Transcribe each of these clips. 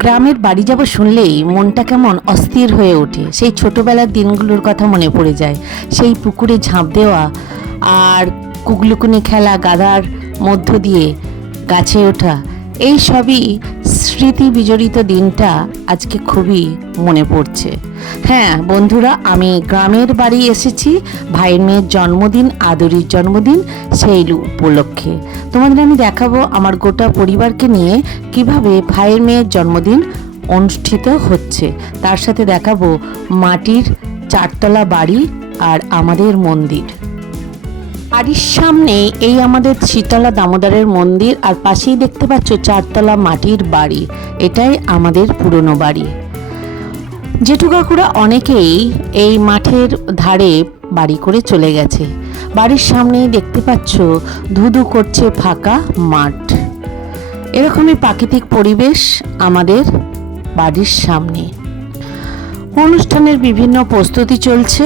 গ্রামের বাড়ি যাব শুনলেই মনটা কেমন অস্থির হয়ে ওঠে। সেই ছোটবেলার দিনগুলোর কথা মনে পড়ে যায়। সেই পুকুরে ঝাঁপ দেওয়া আর কুগলুকুনি খেলা, গাধার মধ্য দিয়ে গাছে ওঠা, এই সবই স্মৃতি বিজড়িত দিনটা আজকে খুবই মনে পড়ছে। হ্যাঁ বন্ধুরা, আমি গ্রামের বাড়ি এসেছি ভাইয়ের মেয়ের জন্মদিন, আদরির জন্মদিন, সেই উপলক্ষে তোমাদের আমি দেখাবো আমার গোটা পরিবারকে নিয়ে কিভাবে ভাইয়ের মেয়ের জন্মদিন অনুষ্ঠিত হচ্ছে। তার সাথে দেখাবো মাটির চারতলা বাড়ি আর আমাদের মন্দির। বাড়ির সামনে এই আমাদের শীতলা দামোদরের মন্দির, আর পাশেই দেখতে পাচ্ছ চারতলা মাটির বাড়ি। এটাই আমাদের পুরনো বাড়ি। জেঠু কাকুরা অনেকেই এই মাঠের ধারে বাড়ি করে চলে গেছে। বাড়ির সামনেই দেখতে পাচ্ছ ধুধু করছে ফাঁকা মাঠ। এরকমই প্রাকৃতিক পরিবেশ আমাদের বাড়ির সামনে। অনুষ্ঠানের বিভিন্ন প্রস্তুতি চলছে,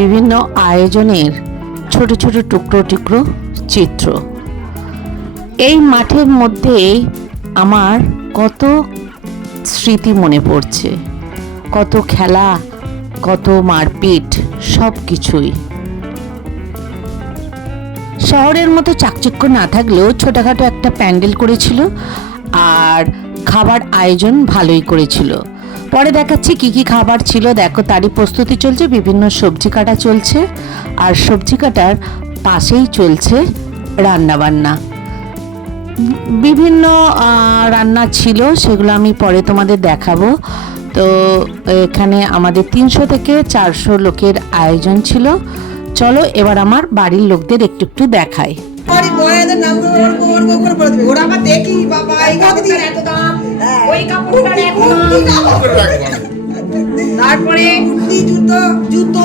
বিভিন্ন আয়োজনের ছোট ছোট টুকরো টুকরো চিত্র। এই মাঠের মধ্যে আমার কত স্মৃতি মনে পড়ছে, কত খেলা, কত মারপিট, সব কিছুই। শহরের মতো চাকচিক্য না থাকলেও ছোটখাটো একটা প্যান্ডেল করেছিল আর খাবার আয়োজন ভালোই করেছিল। পরে দেখাচ্ছি কি কি খাবার ছিল। দেখো, তারই প্রস্তুতি চলছে, বিভিন্ন সবজি কাটা চলছে, আর সবজি কাটার পাশেই চলছে রান্নাবান্না। বিভিন্ন রান্না ছিল, সেগুলো আমি পরে তোমাদের দেখাবো। তো এখানে আমাদের 300 থেকে 400 লোকের আয়োজন ছিল। চলো এবার আমার বাড়ির লোকদের একটু একটু দেখাই। তারপরে জুতো জুতো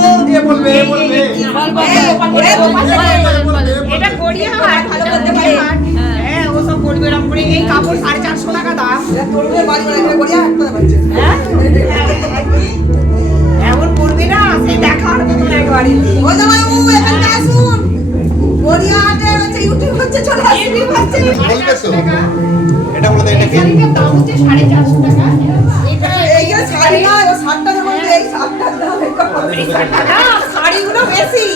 এটা গড়িয়া হয় ভালো করতে পারে। হ্যাঁ ও সব করবে এরকম করে। এই কাপড় 450 টাকা দাম। তোরবে বাড়ি বাড়ি গড়িয়া হাঁটতে পারছে। হ্যাঁ এমন করবে না, সেই দেখা হবে তো একবারই। ও জামাই ও এখানে আসুন। গড়িয়া হাটে হচ্ছে ইউটিউব হচ্ছে, চলে আসবি হচ্ছে। এটা বলতে এটা কি? এর দাম হচ্ছে 450 টাকা। এটা এইটা শাড়ি না, ও 60 টাকা বলতে এই 60 টাকা দাম। না শাড়িগুলো বেশি।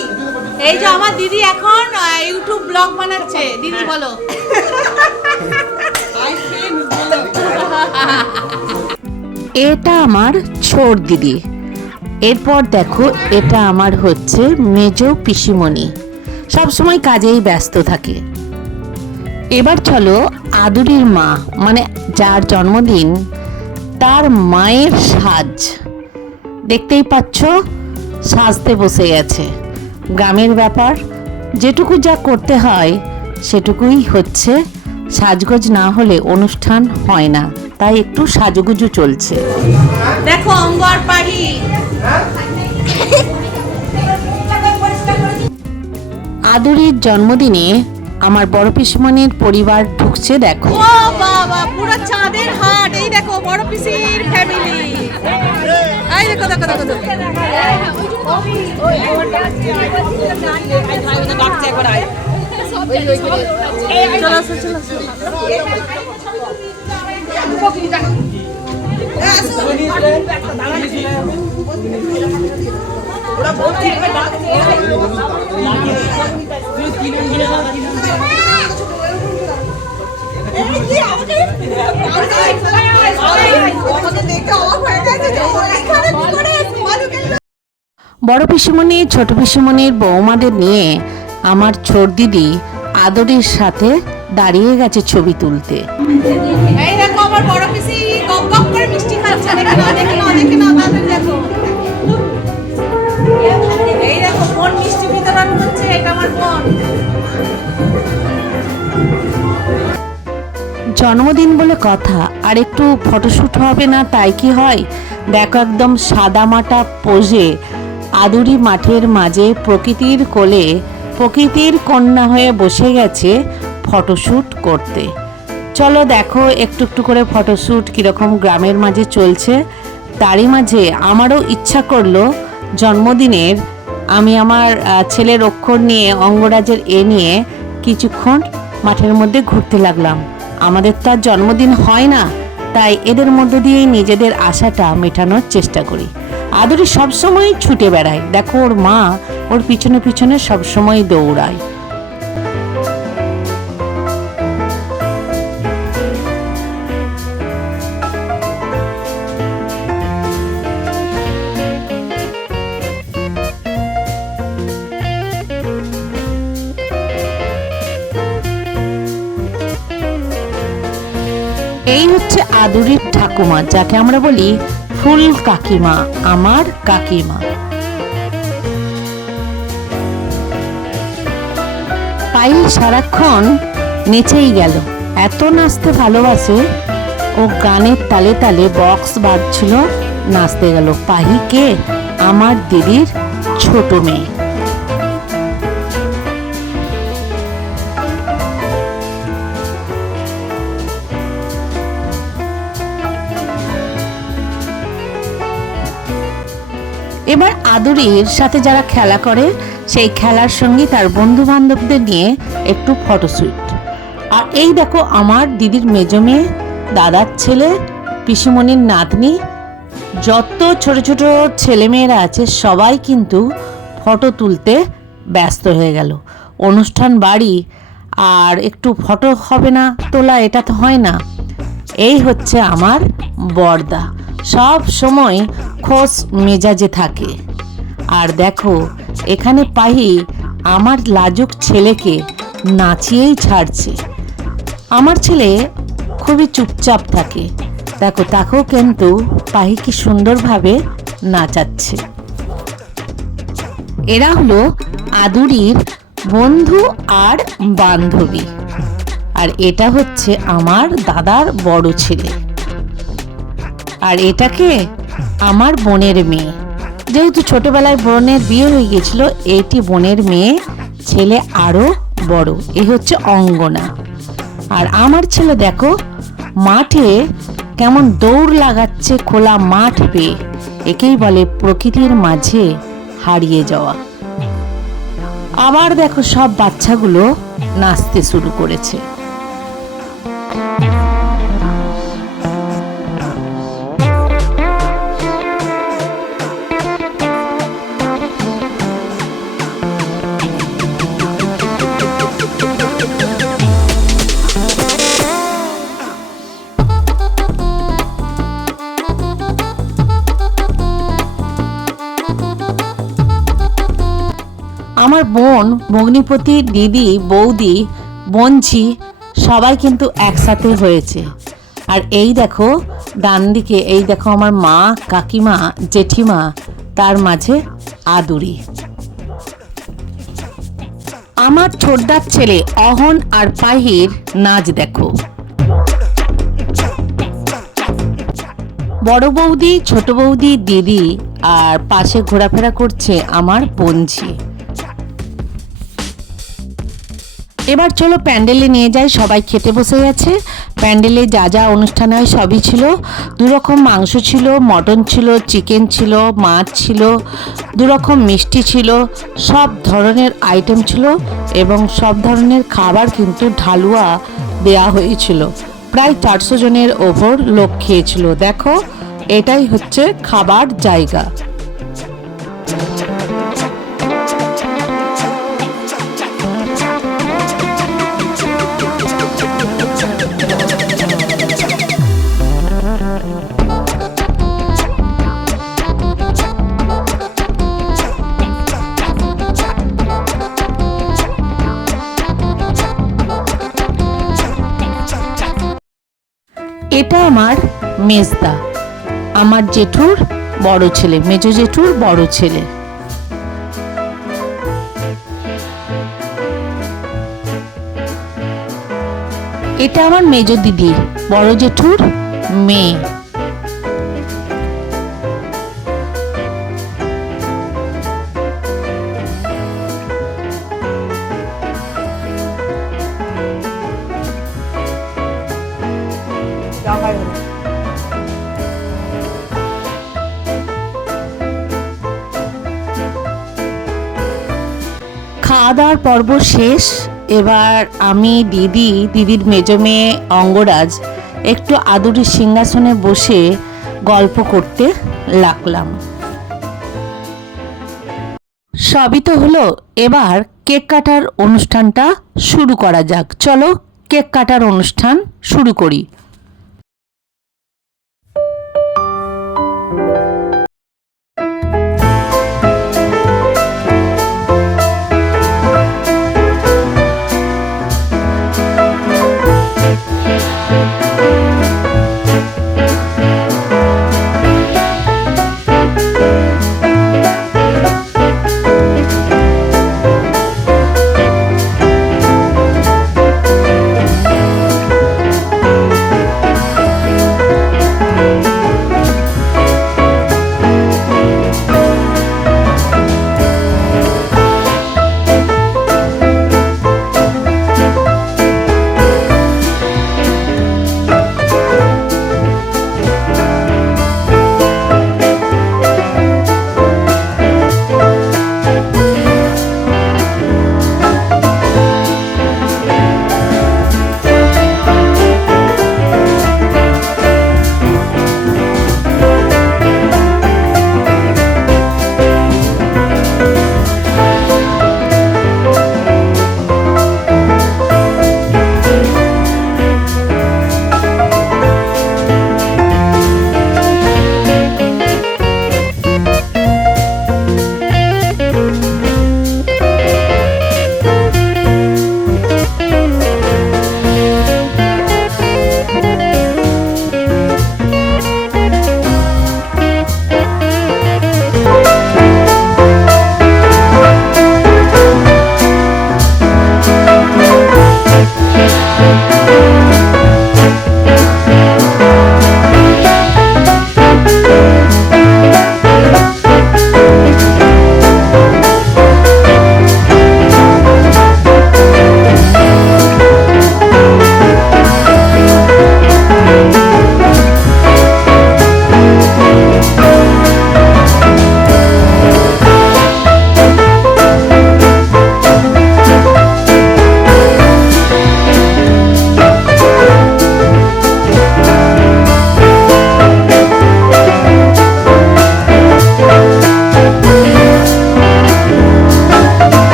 এই যে আমার দিদি এখন ইউটিউব ব্লগ বানাচ্ছে। দিদি বলো। এটা আমার ছোট দিদি। এরপর দেখো, এটা আমার হচ্ছে মেজ পিসিমণি, সবসময় কাজেই ব্যস্ত থাকে। এবার চলো আদুরির মা, মানে যার জন্মদিন, তার মায়ের সাজ। দেখতেই পাচ্ছ সাজতে বসে গেছে। গ্রামের ব্যাপার, যেটুকু যা করতে হয় সেটুকুই হচ্ছে। সাজগোজ না হলে অনুষ্ঠান হয় না, তাই একটু সাজুগুজু চলছে। দেখো অঙ্গর পাড়ি। আদুরির জন্মদিনে আমার বড় পিসমণির পরিবার ঢুকছে। দেখো, ও বাবা, পুরো চাঁদের হাট। এই দেখো বড় পিসির ফ্যামিলি। এই দেখো দেখো দেখো দেখো। চলো চলো চলো। বড় পিসিমণি, ছোট পিসিমণির বৌমাদের নিয়ে আমার ছোট দিদি আদরের সাথে দাঁড়িয়ে গেছে ছবি তুলতে। এই দেখো আমার বড় পিসি গপ গপ করে মিষ্টি খাচ্ছে। দেখো না দেখো না দেখো না, তাদের দেখো। এই দেখো বোন মিষ্টি বিতরণ করছে। এটা আমার বোন। জন্মদিন বলে কথা, আর একটু ফটোশ্যুট হবে না তাই কি হয়? দেখো একদম সাদা মাটা পোজে আদুরি মাঠের মাঝে প্রকৃতির কোলে প্রকৃতির কন্যা হয়ে বসে গেছে ফটোশ্যুট করতে। চলো দেখো একটু একটু করে ফটোশ্যুট কীরকম গ্রামের মাঝে চলছে। তারই মাঝে আমারও ইচ্ছা করলো জন্মদিনের আমি আমার ছেলের অক্ষর নিয়ে, অঙ্গরাজের নিয়ে কিছুক্ষণ মাঠের মধ্যে ঘুরতে লাগলাম। আমাদের তো আর জন্মদিন হয় না, তাই এদের মধ্য দিয়েই নিজেদের আশাটা মেটানোর চেষ্টা করি। আদুরি সবসময় ছুটে বেড়ায়, দেখো ওর মা ওর পিছনে পিছনে সবসময় দৌড়ায়। এই হচ্ছে আদুরির ঠাকুমা, যাকে আমরা বলি ফুল কাকিমা, আমার কাকিমা। পায়েল সারাক্ষণ নেচেই গেল, এত নাচতে ভালোবাসে। ও গানের তালে তালে বক্স বাজছিল, নাচতে গেল। পাহিকে আমার দিদির ছোট মেয়ে। এবার আদুরির সাথে যারা খেলা করে সেই খেলার সঙ্গে তার বন্ধু বান্ধবদের নিয়ে একটু ফটোশ্যুট। আর এই দেখো আমার দিদির মেজো মেয়ে, দাদার ছেলে, পিসিমণির নাতনি, যত ছোট ছোট ছেলেমেয়েরা আছে সবাই কিন্তু ফটো তুলতে ব্যস্ত হয়ে গেল। অনুষ্ঠান বাড়ি আর একটু ফটো হবে না তোলা, এটা তো হয় না। এই হচ্ছে আমার বড়দা, সব সময় খোশ মেজাজে থাকে। আর দেখো এখানে পাহি আমার লাজুক ছেলেকে নাচিয়েই ছাড়ছে। আমার ছেলে খুবই চুপচাপ থাকে, দেখো তাকেও কিন্তু পাহি কি সুন্দরভাবে নাচাচ্ছে। এরা হলো আদুরির বন্ধু আর বান্ধবী। আর এটা হচ্ছে আমার দাদার বড় ছেলে, আর এটাকে আমার বোনের মেয়ে। যেহেতু ছোটবেলায় বোনের বিয়ে হয়ে গেছিল, এটি বোনের মেয়ে, ছেলে আরো বড়। এ হচ্ছে অঙ্গনা। আর আমার ছেলে দেখো মাঠে কেমন দৌড় লাগাচ্ছে খোলা মাঠ পেয়ে। একেই বলে প্রকৃতির মাঝে হারিয়ে যাওয়া। আবার দেখো সব বাচ্চাগুলো নাচতে শুরু করেছে। আমার বোন, ভগ্নিপতি, দিদি, বৌদি, বোনঝি সবাই কিন্তু একসাথে হয়েছে। আর এই দেখো ডান দিকে, এই দেখো আমার মা, কাকিমা, জেঠিমা, তার মাঝে আদুরি। আমার ছোটদার ছেলে অহন আর পাহির নাচ দেখো। বড় বৌদি, ছোট বৌদি, দিদি, আর পাশে ঘোরাফেরা করছে আমার বোনঝি। এবার চলো প্যান্ডেলে নিয়ে যাই, সবাই খেতে বসে গেছে। প্যান্ডেলে যা যা অনুষ্ঠান হয় সবই ছিল। দুরকম মাংস ছিল, মটন ছিল, চিকেন ছিল, মাছ ছিল, দুরকম মিষ্টি ছিল, সব ধরনের আইটেম ছিল এবং সব ধরনের খাবার কিন্তু ঢালুয়া দেয়া হয়েছিল। প্রায় 400 জনের ওপর লোক খেয়েছিল। দেখো এটাই হচ্ছে খাবার জায়গা। এটা আমার মেজদা, আমার জেঠুর বড় ছেলে, মেজো জেঠুর বড় ছেলে। এটা আমার মেজো দিদি, বড় জেঠুর মেয়ে। খাওয়া দাওয়ার পর্ব শেষ। এবার আমি, দিদি, দিদির মেজো মেয়ে অঙ্গরাজ একটু আদুরির সিংহাসনে বসে গল্প করতে লাগলাম। সবই তো হলো, এবার কেক কাটার অনুষ্ঠানটা শুরু করা যাক। চলো কেক কাটার অনুষ্ঠান শুরু করি।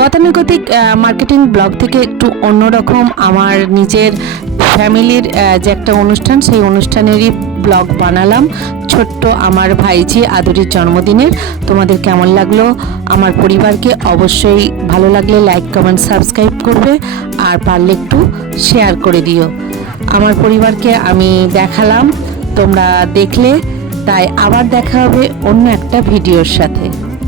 গতানুগতিক মার্কেটিং ব্লগ থেকে একটু অন্যরকম আমার নিজের ফ্যামিলির যে একটা অনুষ্ঠান, সেই অনুষ্ঠানেরই ব্লগ বানালাম। ছোট্ট আমার ভাইঝি আদুরির জন্মদিনের। তোমাদের কেমন লাগলো? আমার পরিবারকে অবশ্যই ভালো লাগলে লাইক, কমেন্ট, সাবস্ক্রাইব করবে, আর পারলে একটু শেয়ার করে দিও। আমার পরিবারকে আমি দেখালাম, তোমরা দেখলে। তাই আবার দেখা হবে অন্য একটা ভিডিওর সাথে।